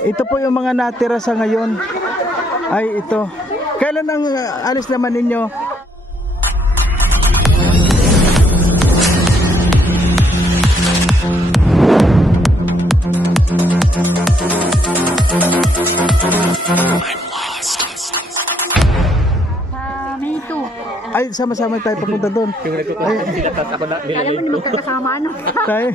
Ito po yung mga natira sa ngayon. Ay, ito. Kailan ang alis naman ninyo? May ito. Ay, sama-sama tayo papunta doon. Ay, Alam mo, hindi magkakasama, ano? tayo.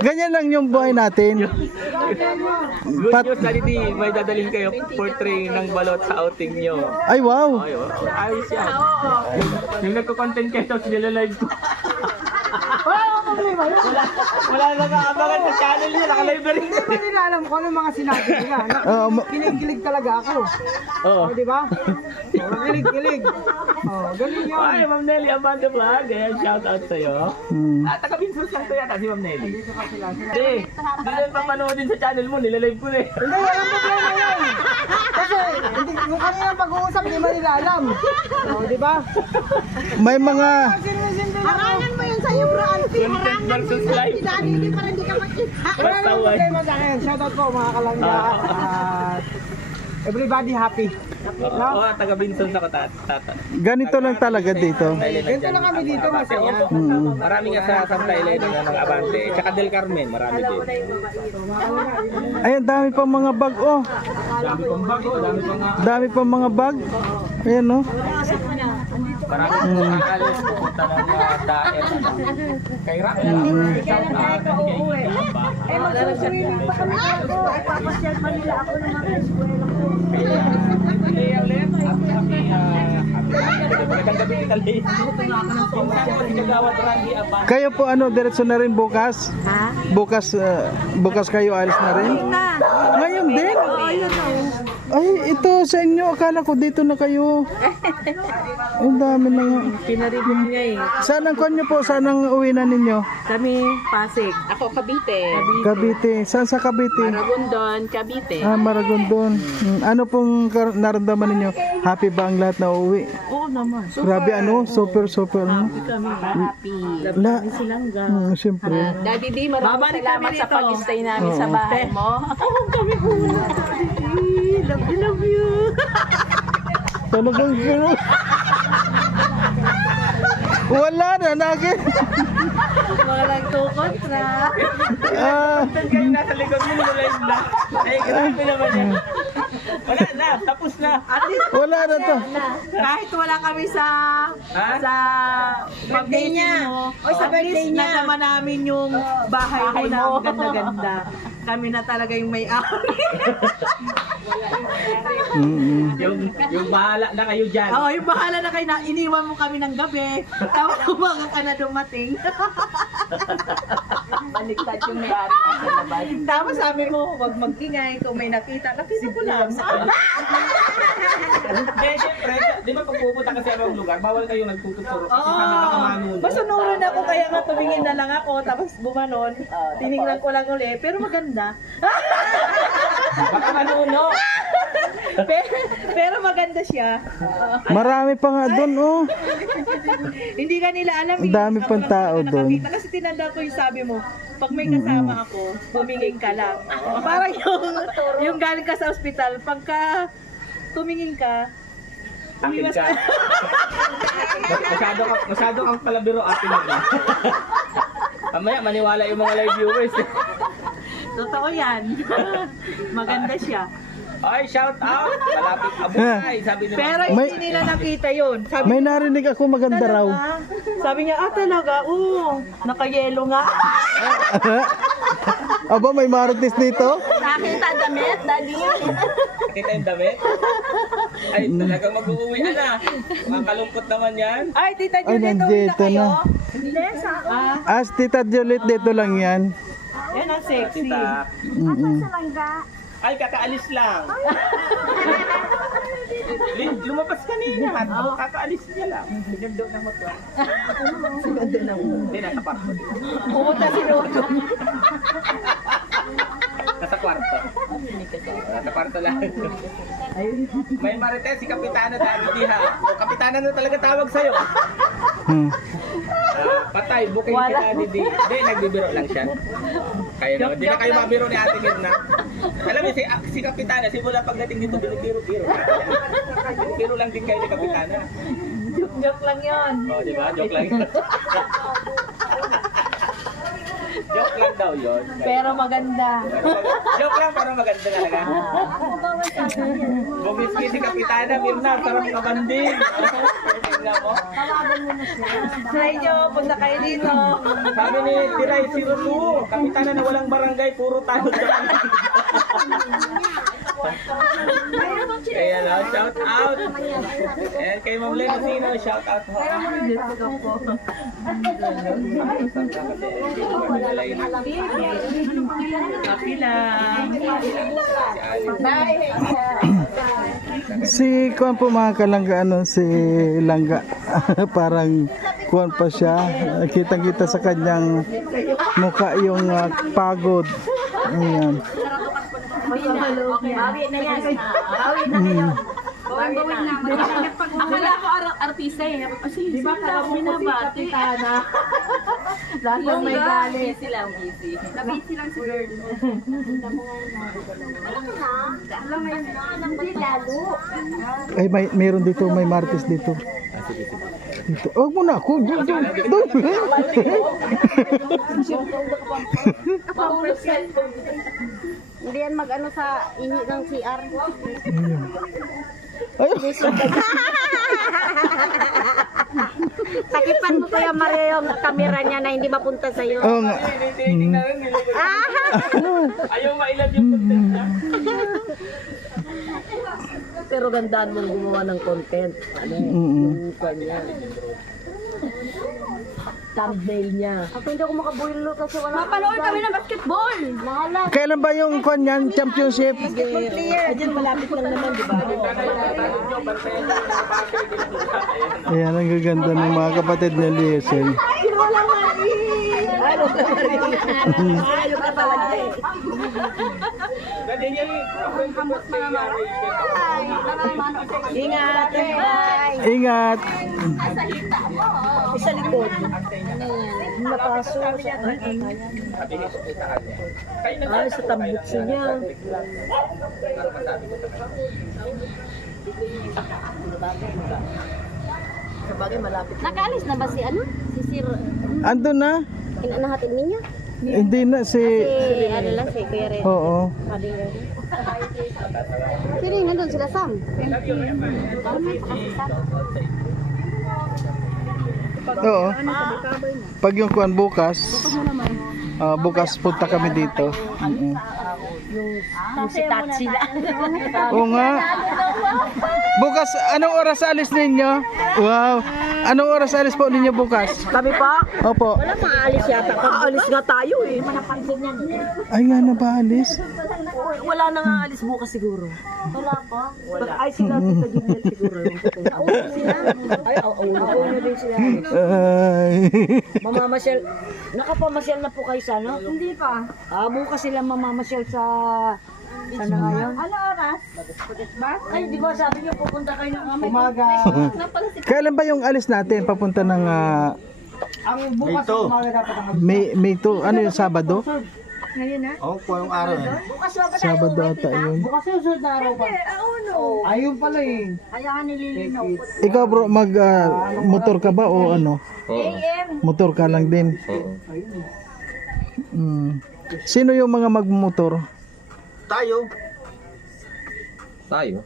Ganyan lang yung buhay natin. Good news, Daddy D, may dadalhin kayo portrait ng balot sa outing nyo. Ay, wow. Ayos yan. Yung nagko-content kayo, tapos nilalive ko. Wala na nakaabangan sa channel niya, nakalive na rin. Hindi ba nila alam kung ano mga sinabi nila? Kinikilig talaga ako. Oo. O, di ba? O, kilig-kilig. O, ganun yun. Ay, Ma'am Nelly, Abante Vlog. Ayan, shout out sa'yo. Taga-Binsus lang to yata si Ma'am Nelly. Hindi. Hindi na papanoodin sa channel mo, nilalive ko na eh. Hindi, walang problema yun. Kasi, hindi, yung kanina pag-uusap, hindi ba nila alam? O, di ba? May mga Harangan mo yun sa'yo, bro. Content versus live. Hindi para hindi ka makita. Wala nang problema sa akin. Shoutout po mga kalangga. At everybody happy. Oo, taga-Binsus ako tata. ganito lang talaga dito. Ganito lang kami dito, masaya. Marami nga sa Santa Elena ng Abante. Tsaka Del Carmen, marami din. Ayun, dami pang mga bag, oh. Dami pang bago, dami pang Dami pang mga bag. Ayan, oh. marami pang nakakalis. Pupunta ng daet. Kay Rock. Shout out. Eh, mag-swimming pa kami ako. Ay, papasyal pa nila ako ng mga eskwela ko. Kayo po ano, diretso na rin bukas? Ha? Bukas kayo alis na rin? Na. Ngayon din? Oo, yun o. Ay, ito sa inyo. Akala ko dito na kayo. Ang dami na nga. Pinaribig niya eh. Saan ang konyo po? Saan ang uwi na ninyo? Kami, Pasig. Ako, Cavite. Cavite. Saan sa Cavite? Maragondon, Cavite. Ah, Maragondon. Ano pong naramdaman ninyo? Happy ba ang lahat na uuwi? Oo naman. Grabe ano? Super. Ano? Kami happy. La, Silangga. siyempre. Daddy D, maraming salamat sa pag-stay namin sa bahay mo. Oo, kami muna. Love you. Talagang gano'n. Wala na, nagin. Mga nagtukontra. Ah, Kayo nasa likod mo, nilive na. Eh, grabe naman yan. Wala na, tapos na. wala na to. Kahit wala kami sa birthday niya. O sa birthday niya. Nadama namin yung bahay mo na ang ganda-ganda. Kami na talaga yung may-ari. Yung bahala na kayo dyan. Oo, yung bahala na kayo na iniwan mo kami ng gabi. Tapos umaga ka na dumating. Baliktad yung may-ari natin na bahay. Tapos sabi mo, huwag magingay. Kung may nakita mo lang. Hindi, syempre, di ba pag pupunta kasi sa lugar, bawal kayong nagtuturo. Kasi kami baka manuno. Masunuran ako, kaya nga tumingin na lang ako. Tapos bumanon. Tinignan ko lang uli. Pero maganda. Baka manuno. pero maganda siya. Marami pa nga doon, oh. Hindi ka nila alam. Ang dami Ako pang lang tao nakakita. doon. Kasi tinanda ko yung sabi mo, pag may kasama ako, tumingin ka lang. Parang yung galing ka sa ospital, pagka tumingin ka, Akin ka. Masyado kang palabiro atin mo. Mamaya maniwala yung mga live viewers. totoo yan. Maganda siya. Ay, shout out! Malapit abunay, sabi nila. Pero May- hindi nila nakita yun. Sabi May narinig ako maganda raw. Sabi niya, talaga, oo, nakayelo nga. Aba, may marites dito? Nakita damit, Daddy. Kita yung damit? Ay, talagang mag-uuwi na. Makalungkot naman yan. Ay, Tita Ay, Juliet, uwi na nandito kayo. na. Hindi, sa As Tita Juliet, dito lang yan. Yan ang sexy. Tita. Mm-mm. Ay, kakaalis lang. Lumabas kanina. Kakaalis niya lang. Sinundo ng motor. Sinundo ng motor. Hindi, nasa kwarto. Pumunta si Rodo. Nasa kwarto. Nasa kwarto lang. May marites si Kapitana Daddy Diha. O, Kapitana na talaga tawag sa'yo. Hmm. Patay, booking si Daddy D. Hindi, nagbibiro lang siya. Kayo na, hindi na kayo mabiro ni Ate Mirna. Alam mo, si Kapitana, simula pagdating dito, binibiro-biro. Biro lang din kayo ni Kapitana. Joke lang yun. Oh, di ba? Joke lang yun. Joke lang daw yun. Pero maganda. Joke lang, pero maganda talaga. Bumiski si Kapitana, Mirna, sarap ka banding. Tingnan mo. Try nyo, punta kayo dito. Sabi ni Tiray 02, Kapitana na walang barangay, puro tayo sa Kaya no, shout out. And kay Ma'am Lena Sino, shout out ho. Happy lang. Si Kuan po mga kalangga, ano, si Langga. Parang Kuan pa siya. Kitang-kita sa kanyang mukha yung pagod. Ayan. Bawi na yan. Bawi na kayo. Gawin na. Akala ko artista eh. Di ba kala mo binabati ka na? Lahat may galit. Busy lang, busy. Nabisi lang si girl. Ay, mayroon dito, may martis dito. Dito. Oh, muna ako. Doon. Hindi yan mag-ano sa ihi ng CR. Ay, Takipan mo Kuya Mario yung kamera niya na hindi mapunta sa'yo. oh, nga. Ayaw mailag yung content niya. Pero gandaan mong gumawa ng content. Ano Mm-mm. yung kanya? Thumbnail niya. Ako hindi ako makabulo kasi wala. Mapanood kami ng basketball! Mahala. Kailan ba yung Kuan yan? Championship? Diyan malapit lang naman, di ba? Ayan, ang gaganda ng mga kapatid ni Liesel. Ayaw ka talaga eh. Ganyan yan. Ingat! Ingat! Sa likod. Napaso. Ay, sa tambutso niya. Sabagay, malapit. Nakaalis na ba si ano? Si Sir. Ando na? Inahatid ninyo? Hindi na si... Si ano lang si Kuya Ren. Oo. Kading Ren. Sino yun? Nandun sila Sam? Oo. Pag yung Kuan bukas, bukas punta kami dito. Mm-mm. Si Tatsi na. Oo nga. Bukas, anong oras alis ninyo? Wow. Anong oras alis po ninyo bukas? Kami pa? Opo. Wala maalis yata. Aalis nga tayo eh. Ay nga na ba alis? Wala na nga alis bukas siguro. Wala pa. Wala. Ay, sila Tita Juliet siguro. Ay, oo. Nauna din sila. Ay. Mamamasyal. Nakapamasyal na po kayo sa ano? Hindi pa. Bukas sila mamamasyal sa... Sana ngayon? Ano oras? Ay, di ba sabi niyo pupunta kayo ng amay? Umaga. Kailan ba yung alis natin papunta ng Ang bukas ng umaga dapat ang May to, ano yung Sabado? Oo, kung anong araw yan. Sabado ata yun. Bukas yung sunod na araw pa. Ayun pala eh. Kaya nililinaw. Ikaw bro, mag motor ka ba o ano? Motor ka lang din. Sino yung mga magmotor? Tayo. Tayo?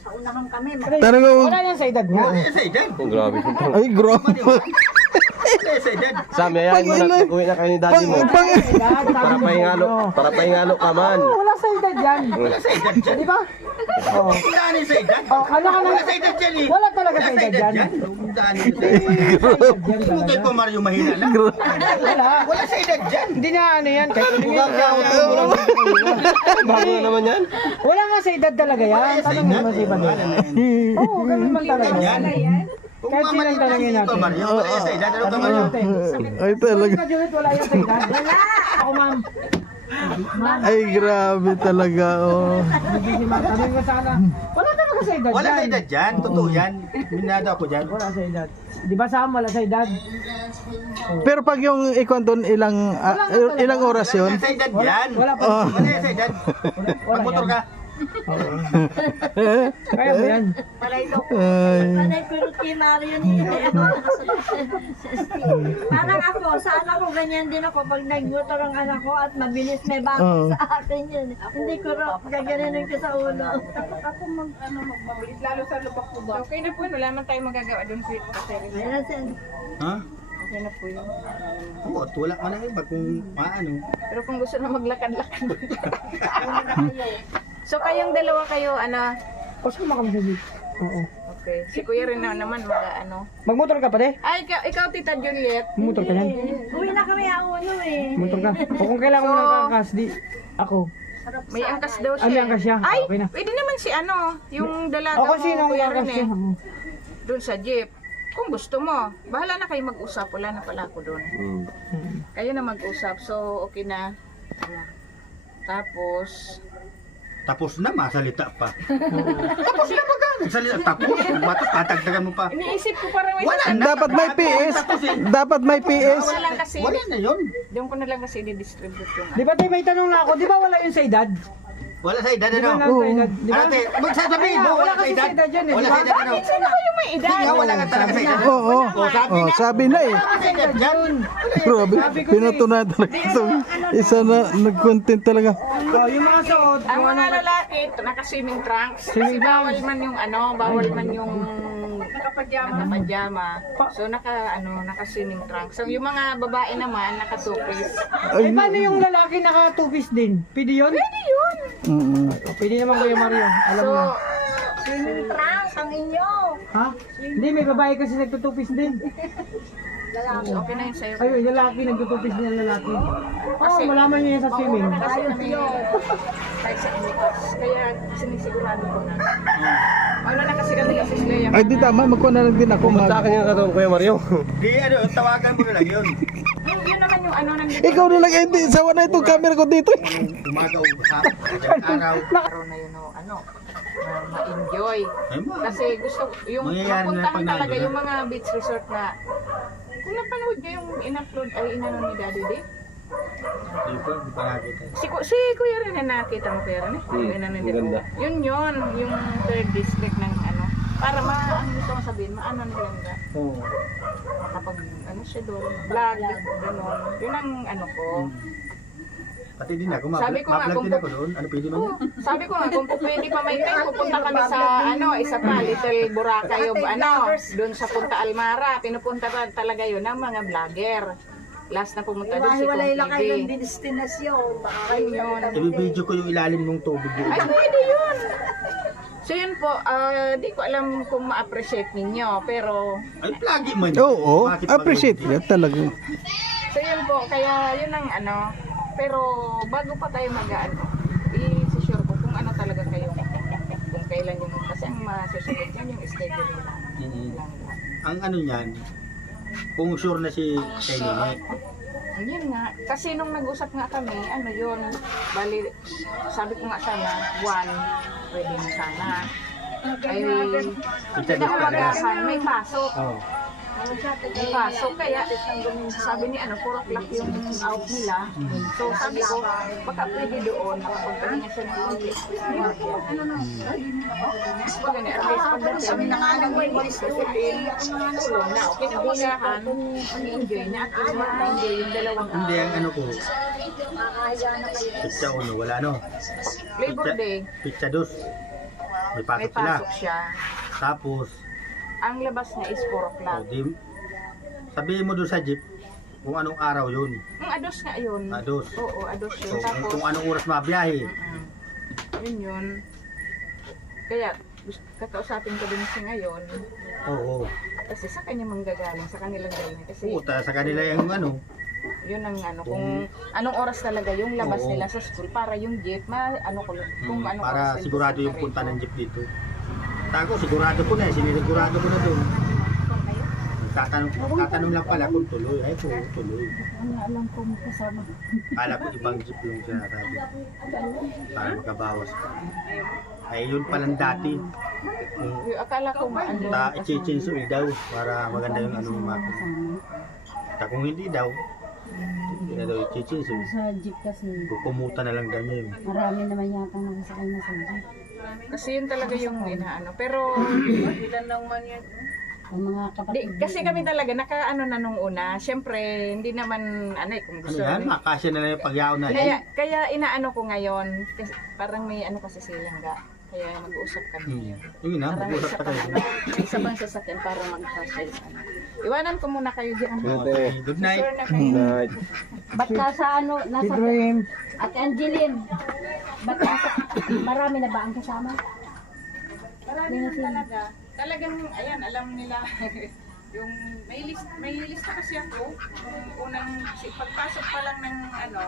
Sa unahan kami. Talaga, Wala yan sa edad niya. Sa edad. Grabe. ay grabe. Sa edad. Sam, yayain mo na. Uwi na kayo ni daddy mo. Para pahingalo. Para pahingalo ka man. Wala sa edad yan. Wala sa edad dyan. Di ba? Oo. Daan sa edad. Oh, ano ka Wala na? sa edad dyan eh. Wala talaga sa edad yan. Daan sa edad. Kung kay pa Mario mahina lang. Wala. Wala sa edad dyan. Hindi na ano yan. Kahit ano yan. Bago na naman yan. Wala nga sa edad talaga yan. Tanongin mo si Bador. Oo, ganun man talaga yan. Kung Kahit silang tanongin natin. Mario, wala yan sa edad. Ano ka Mario? Ay talaga. Ikaw, Juliet, wala yan sa edad. Wala. Ako, ma'am. Ay grabe talaga oh. Hindi si ma'am. Tanongin ko sana. Wala talaga sa edad Wala sa yan. edad dyan. Totoo yan. Minado ako dyan. Wala sa edad. Di ba sama wala sa edad? Pero pag yung ikon doon, ilang oras yun? Sa edad yan. Wala pa. Oh. Wala sa edad. Magmotor ka. Kaya mo yan. Ay. Panay ko rutinaryo niya. Parang ako, sa anak ko ganyan din ako pag nagmotor ang anak ko at mabilis may Oo. bangko sa akin yun. Hindi ko gaganin ko sa ulo. Ako mabilis lalo sa lubak ko ba? Okay na po, wala man tayong magagawa doon sa kasi. Ayun, sen. Ha? Okay na po yun. Oo, at wala ka na iba kung paano. Pero kung gusto na maglakad-lakad. So kayong dalawa kayo, ano? Kasama kami sa jeep. Oo. Okay. Si Kuya rin naman ano. Magmotor ka pa de? Ay, ikaw Tita Juliet. Motor ka yan? Uwi na kami ang uno eh. Motor ka? O kung kailangan mo ng angkas, di ako. May angkas daw siya. Ay, may angkas siya. Ay, Okay na. pwede naman si ano, yung dalaga Ako sino ang Kuya angkas Rene. siya? Oo. Doon sa jeep. Kung gusto mo, bahala na kayo mag-usap. Wala na pala ako doon. Kayo na mag-usap. So, okay na. Ano. Tapos, Tapos na, masalita pa. Tapos na ba ka? Nagsalita, tapos. Batas, tatagdagan mo pa. iniisip ko parang Wala na. Dapat may PS. Dapat may PS. wala lang kasi. Wala na yun. Doon ko na lang kasi di-distribute yung Di ba tayo may tanong na ako, di ba wala yun sa edad? Wala sa edad, Di ba ano? wala sa edad? Di ba? Ate, magsasabihin mo, Wala wala sa kasi edad. sa edad yan eh, Wala di sa ba? edad, ano? Sino kayo may edad? Hindi nga, wala ka talaga sa edad. Oo. Oh, sabi na eh. Wala sa edad yan. Grabe, pinatunayan talaga ito. Isa na nag-content talaga. Oh, yung mga suot, Ang mga lalaki, naka-swimming trunks. Kasi bawal man yung bawal man yung naka-pajama. So naka-swimming trunks. So yung mga babae naman, naka-two-piece. eh paano yung lalaki naka two-piece din? Pwede yun? Pwede yun. Pwede naman Kuya Mario, alam So, mo. Swimming trunks ang inyo. Ha? Hindi, may babae kasi nagtutupis din. okay na yun sa'yo. Ay, yung lalaki, nagtutupis din ang lalaki. Oo, malaman niyo yan sa swimming. Kasi kami tayo sa Imikos. Kaya sinisigurado ko na. Ano na kasi kami kasi sila yung Ay, di tama. Magkuha na lang din ako. Sa akin yung katong Kuya Mario. Di, ano, tawagan mo na lang yun. yun naman yung nandito. Ikaw na lang. Hindi, sawa na itong camera ko dito. Umagaw, hapon, araw. Araw na yun ma-enjoy. Ay, Kasi gusto, yung Mangyayari na mapuntahan pag talaga nandun, yung mga beach resort na kung napanood niyo yung in-upload ay inano ni Daddy Dick. Di pa, di pa nakita. Si Kuya rin na nakita mo Kuya rin yung inano ni maganda. Yun, yung third district ng para ang gusto ko sabihin, maano nila nga. Kapag siya doon, vlog, gano'n. Yun ang ko. Pati din ako, Sabi ko nga, ma-vlog kung din ako doon. Ano pwede naman? Sabi ko nga, kung pwede pa may time, pupunta kami sa, isa pa, Little Boracay o doon sa Punta Almara. Pinupunta pa talaga yun ng mga vlogger. Last na pumunta doon si Kong Hiwalay lang kayo TV. ng destinasyon. Baka Ayun yun. I-video ko yung ilalim ng tubig doon. Ay, pwede yun. So yun po, di ko alam kung ma-appreciate ninyo, pero Ay, plagi man. Oo, Bakit appreciate pag- yan talaga. so yun po, kaya yun ang pero bago pa tayo i-sure ko kung ano talaga kayo, kung kailan yung, kasi ang masusunod yan yung schedule nila. Ang ano niyan, kung sure na si Kenny, Yun nga, kasi nung nag-usap nga kami, yun, bali, sabi ko nga sana, 1, pwede na sana. Ay, pinakapagahan, may pasok. May pasok, kaya sabi ni 4 o'clock yung out nila. So sabi ko, baka pwede doon, nakapagpahinga siya ng konti. Pag at least pagdating, kami nanganang may tulong na, okay na umagahan, mag-enjoy na, at least mag-enjoy yung dalawang hindi ang ano ko. Pizza 1, wala no. Labor Day, Pizza 2. May may pasok sila. pasok siya. Tapos, Ang labas niya is 4 o'clock. sabihin mo doon sa jeep kung anong araw yun. Ang ados nga yun. Ados. Oo, ados So, yun. Tapos, kung anong oras mabiyahe. yun. Kaya, kakausapin ko din siya ngayon. Oo. Kasi sa kanya manggagaling, sa kanilang galing. Kasi Puta, sa kanila yung ano. yun ang kung anong oras talaga yung labas Oo. nila sa school para yung jeep, kung anong Para oras sigurado din yung punta ng jeep dito. Tago, sigurado ko na eh. Sinisigurado ko na doon. Tatanong lang pala kung tuloy. Ay, tuloy. Kala ko ibang jeep yung sinasabi. Para makabawas pa. Ay yun palang dati. Akala ko ano. I-change oil daw para maganda yung ano umatin. Kung hindi daw, hindi na daw i-change oil. Sa jeep kasi, Kukumuta na lang daw niya yun. marami naman yata nakasakay na sa jeep. Kasi yun talaga yung inaano. Pero ilan lang man yan. Ang mga kapatid. Kasi kami talaga nakaano na nung una. Siyempre, hindi naman ano kung Ano gusto. yan? Makasya na lang yung pagyaw na. Kaya inaano ko ngayon. Kasi parang may ano kasi silang ga. Kaya mag-uusap kami. Yun na, Parang mag-usap isa pa pang tayo. ano, isa pang sasakyan para mag-castle. Iwanan ko muna kayo dyan. Good night. Sure na kayo. Night. Ba't nasa ano, nasa Ate Angeline, ba't nasa, marami na ba ang kasama? Marami na talaga. Talagang, ayan, alam nila. Yung may lista kasi ako. Yung unang, pagpasok pa lang ng ano,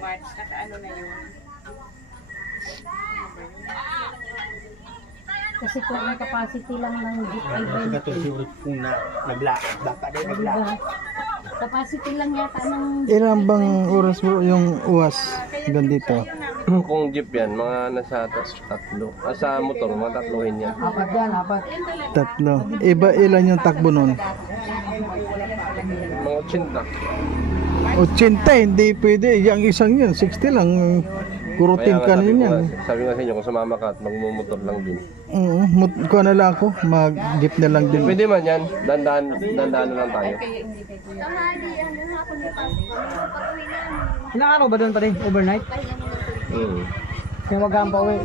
March, naka-ano na yun. Kasi kung ang capacity lang ng jeep ay Kasi ito siguro kung naglakad. Baka din naglakad. capacity lang yata ng Ilan bang oras mo yung uwas hanggang dito? Kung jeep yan, mga nasa tatlo. Sa motor, mga tatlohin yan. Tatlo. Ilan yung takbo nun? Mga 80, hindi pwede. Yung isang yun, 60 lang. Kurutin ka na yun yan. Sabi nga sa inyo, kung sumama ka at magmumotor lang din. Kuha na lang ako. Mag-jeep na lang din. Pwede man yan, dandaan na lang tayo. Ilang araw ba doon pa rin? Overnight? Hmm. Kaya mag-aampa uwi.